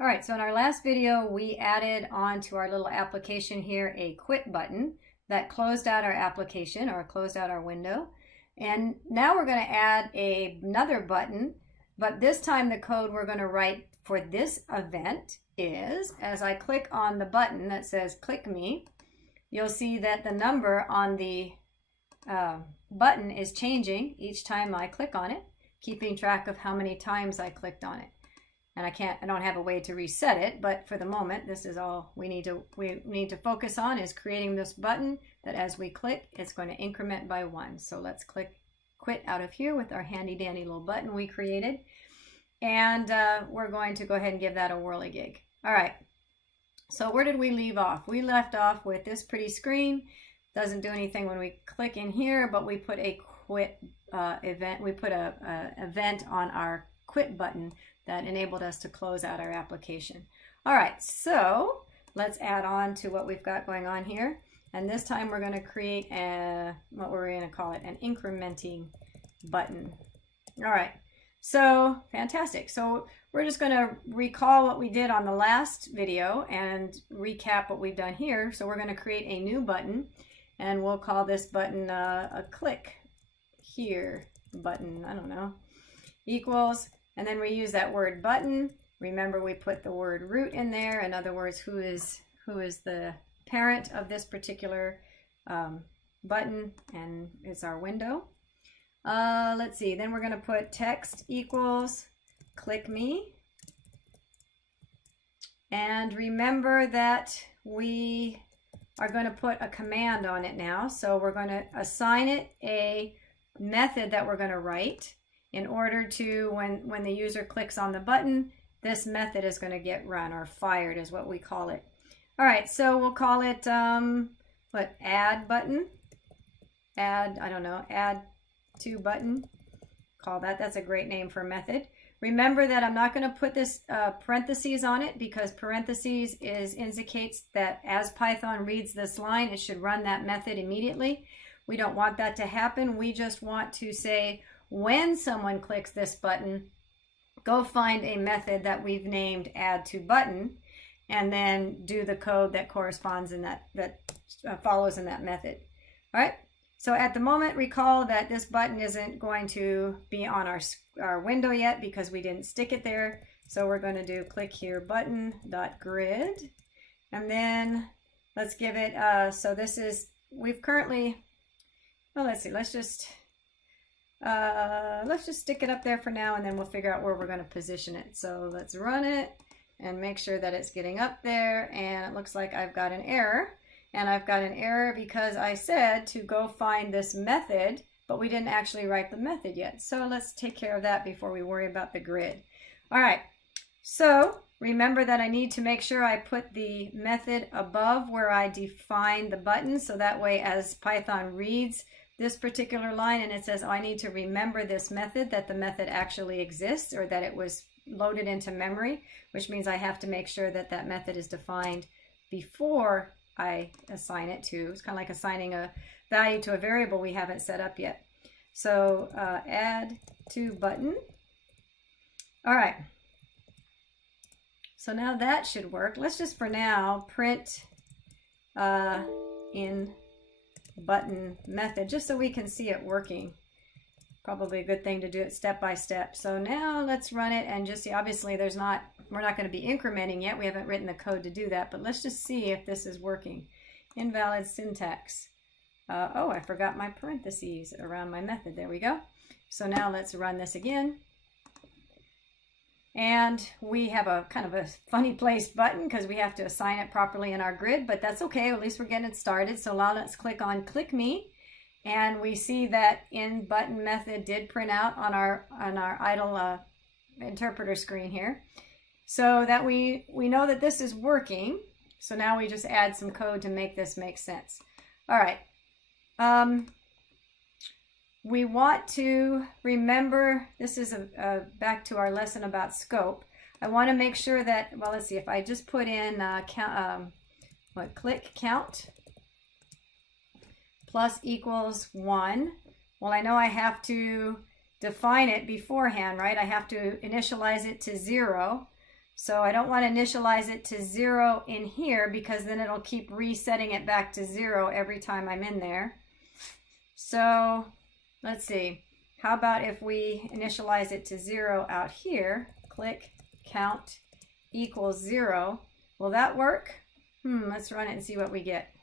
All right, so in our last video, we added onto our little application here a quit button that closed out our application or closed out our window. And now we're going to add another button, but this time the code we're going to write for this event is, as I click on the button that says click me, you'll see that the number on the button is changing each time I click on it, keeping track of how many times I clicked on it. And I don't have a way to reset it, but for the moment, this is all we need to focus on is creating this button that as we click, it's going to increment by 1. So let's click quit out of here with our handy dandy little button we created. And we're going to go ahead and give that a whirligig. All right, so where did we leave off? We left off with this pretty screen. Doesn't do anything when we click in here, but we put a quit event. We put a event on our quit button that enabled us to close out our application. All right, so let's add on to what we've got going on here. And this time we're going to create what we're going to call it, an incrementing button. All right, so fantastic. So we're just going to recall what we did on the last video and recap what we've done here. So we're going to create a new button, and we'll call this button a click here button. I don't know, equals. And then we use that word button. Remember, we put the word root in there. In other words, who is the parent of this particular button, and it's our window. Let's see. Then we're going to put text equals click me. And remember that we are going to put a command on it now. So we're going to assign it a method that we're going to write. In order to, when the user clicks on the button, this method is going to get run, or fired is what we call it. All right, so we'll call it, add button. Add, I don't know, add to button. Call that, that's a great name for a method. Remember that I'm not going to put this parentheses on it, because parentheses indicates that as Python reads this line, it should run that method immediately. We don't want that to happen. We just want to say, when someone clicks this button, go find a method that we've named add to button, and then do the code that corresponds in that follows in that method. All right. So at the moment, recall that this button isn't going to be on our window yet because we didn't stick it there. So we're going to do click here button.grid, and then let's give it. So this is we've currently. Well, let's see. Let's just stick it up there for now, and then we'll figure out where we're going to position it. So let's run it and make sure that it's getting up there, and it looks like I've got an error. And I've got an error because I said to go find this method, but we didn't actually write the method yet. So let's take care of that before we worry about the grid. All right, so remember that I need to make sure I put the method above where I define the button, so that way as Python reads this particular line and it says, oh, I need to remember this method, that the method actually exists, or that it was loaded into memory, which means I have to make sure that that method is defined before I assign it to. It's kind of like assigning a value to a variable we haven't set up yet. So add to button. All right. So now that should work. Let's just for now print in button method, just so we can see it working. Probably a good thing to do it step by step. So now let's run it and just see. Obviously we're not going to be incrementing yet. We haven't written the code to do that, but let's just see if this is working. Invalid syntax. Oh, I forgot my parentheses around my method. There we go. So now let's run this again. And we have a kind of a funny placed button because we have to assign it properly in our grid, but that's okay. At least we're getting it started. So now let's click on click me. And we see that in button method did print out on our idle interpreter screen here. So that we know that this is working. So now we just add some code to make this make sense. All right. We want to remember, this is back to our lesson about scope. I want to make sure that, well, let's see, if I just put in click count plus equals 1. Well, I know I have to define it beforehand, right? I have to initialize it to 0. So I don't want to initialize it to 0 in here because then it'll keep resetting it back to 0 every time I'm in there. So let's see. How about if we initialize it to 0 out here? Click count equals 0. Will that work? Let's run it and see what we get.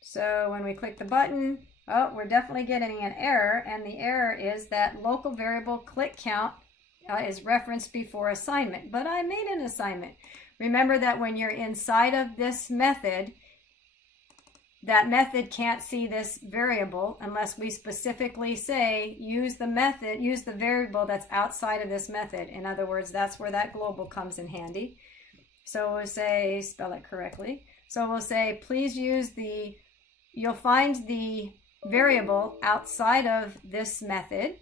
So when we click the button, oh, we're definitely getting an error, and the error is that local variable click count is referenced before assignment, but I made an assignment. Remember that when you're inside of this method, that method can't see this variable unless we specifically say use the variable that's outside of this method. In other words, that's where that global comes in handy. So we'll say, spell it correctly. So we'll say, please use you'll find the variable outside of this method,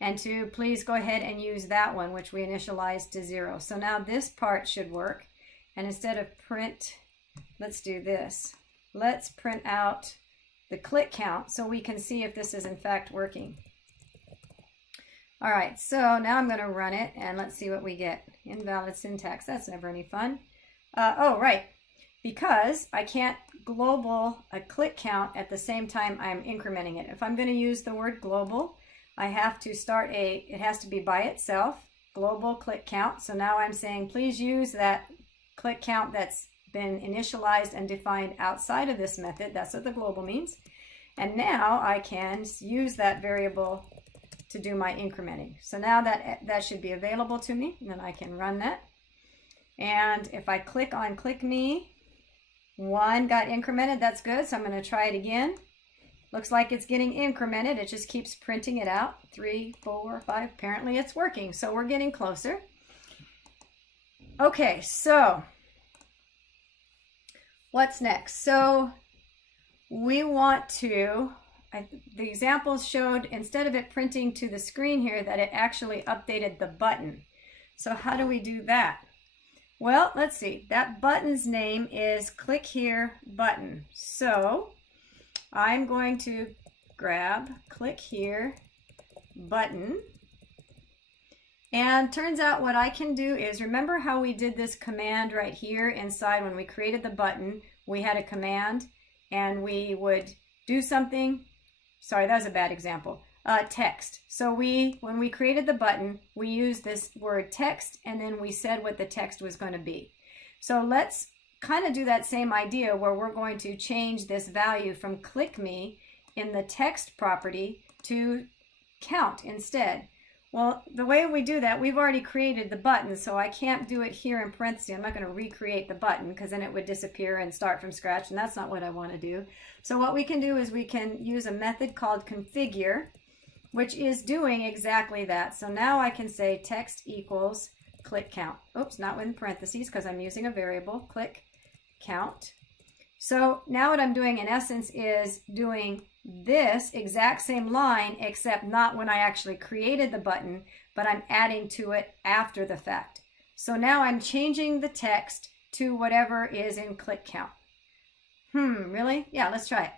and to please go ahead and use that one, which we initialized to 0. So now this part should work. And instead of print, let's do this. Let's print out the click count so we can see if this is in fact working. All right, so now I'm going to run it and let's see what we get. Invalid syntax, that's never any fun. Oh, right, because I can't global a click count at the same time I'm incrementing it. If I'm going to use the word global, I have to start it has to be by itself, global click count. So now I'm saying please use that click count that's been initialized and defined outside of this method. That's what the global means. And now I can use that variable to do my incrementing. So now that should be available to me, and then I can run that. And if I click on click me, 1 got incremented. That's good. So I'm going to try it again. Looks like it's getting incremented. It just keeps printing it out. 3, 4, 5. Apparently it's working. So we're getting closer. Okay, so what's next? So we want to, the examples showed instead of it printing to the screen here that it actually updated the button. So how do we do that? Well, let's see. That button's name is Click Here Button. So I'm going to grab Click Here Button. And turns out what I can do is, remember how we did this command right here inside when we created the button? We had a command and we would do something. Sorry, that was a bad example. Text. So when we created the button, we used this word text and then we said what the text was going to be. So let's kind of do that same idea where we're going to change this value from click me in the text property to count instead. Well, the way we do that, we've already created the button, so I can't do it here in parentheses. I'm not going to recreate the button because then it would disappear and start from scratch, and that's not what I want to do. So what we can do is we can use a method called configure, which is doing exactly that. So now I can say text equals click count. Oops, not in parentheses because I'm using a variable, click count. So now what I'm doing in essence is doing this exact same line, except not when I actually created the button, but I'm adding to it after the fact. So now I'm changing the text to whatever is in click count. Really? Yeah, let's try it.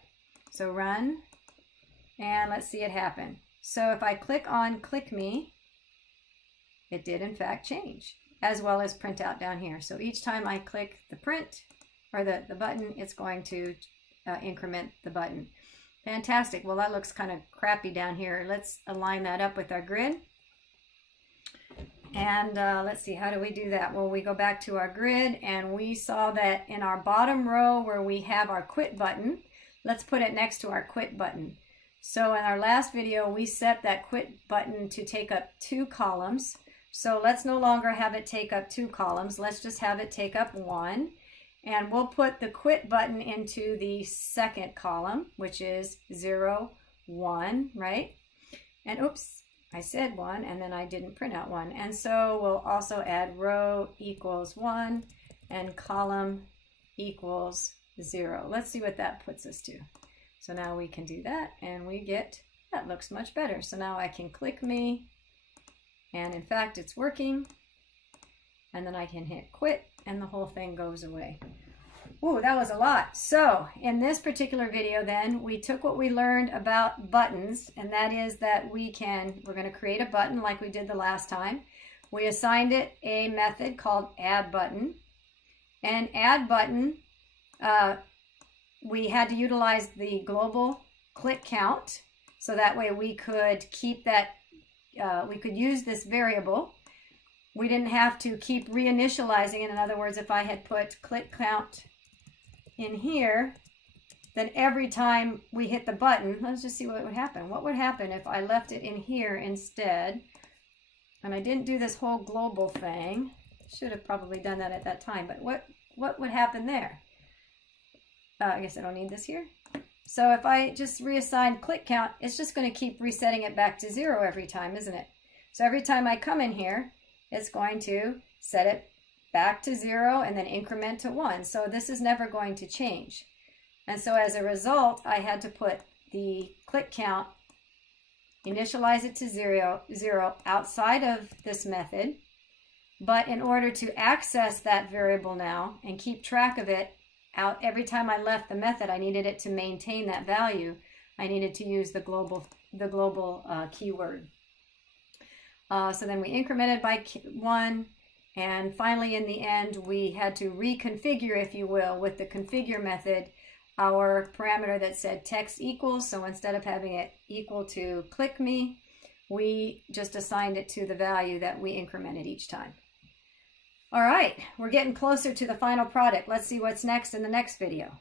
So run, and let's see it happen. So if I click on click me, it did in fact change, as well as print out down here. So each time I click the print, or the button, it's going to increment the button. Fantastic. Well, that looks kind of crappy down here. Let's align that up with our grid. And let's see, how do we do that? Well, we go back to our grid and we saw that in our bottom row where we have our quit button, let's put it next to our quit button. So in our last video, we set that quit button to take up 2 columns. So let's no longer have it take up 2 columns. Let's just have it take up 1. And we'll put the quit button into the second column, which is 0, 1, right? And oops, I said 1, and then I didn't print out 1. And so we'll also add row equals 1 and column equals 0. Let's see what that puts us to. So now we can do that, and we get, that looks much better. So now I can click me, and in fact, it's working. And then I can hit quit, and the whole thing goes away. Ooh, that was a lot. So in this particular video then, we took what we learned about buttons, and that is that we're going to create a button like we did the last time. we assigned it a method called add button. And add button, we had to utilize the global click count, so that way we could keep that, we could use this variable. We didn't have to keep reinitializing it. In other words, if I had put click count in here, then every time we hit the button, let's just see what would happen. What would happen if I left it in here instead? And I didn't do this whole global thing. Should have probably done that at that time, but what would happen there? I guess I don't need this here. So if I just reassign click count, it's just going to keep resetting it back to 0 every time, isn't it? So every time I come in here, it's going to set it back to 0 and then increment to 1. So this is never going to change. And so as a result, I had to put the click count, initialize it to 0 outside of this method. But in order to access that variable now and keep track of it out every time I left the method, I needed it to maintain that value. I needed to use the global keyword. So then we incremented by 1, and finally in the end we had to reconfigure, if you will, with the configure method, our parameter that said text equals. So instead of having it equal to click me, we just assigned it to the value that we incremented each time. All right, we're getting closer to the final product. Let's see what's next in the next video.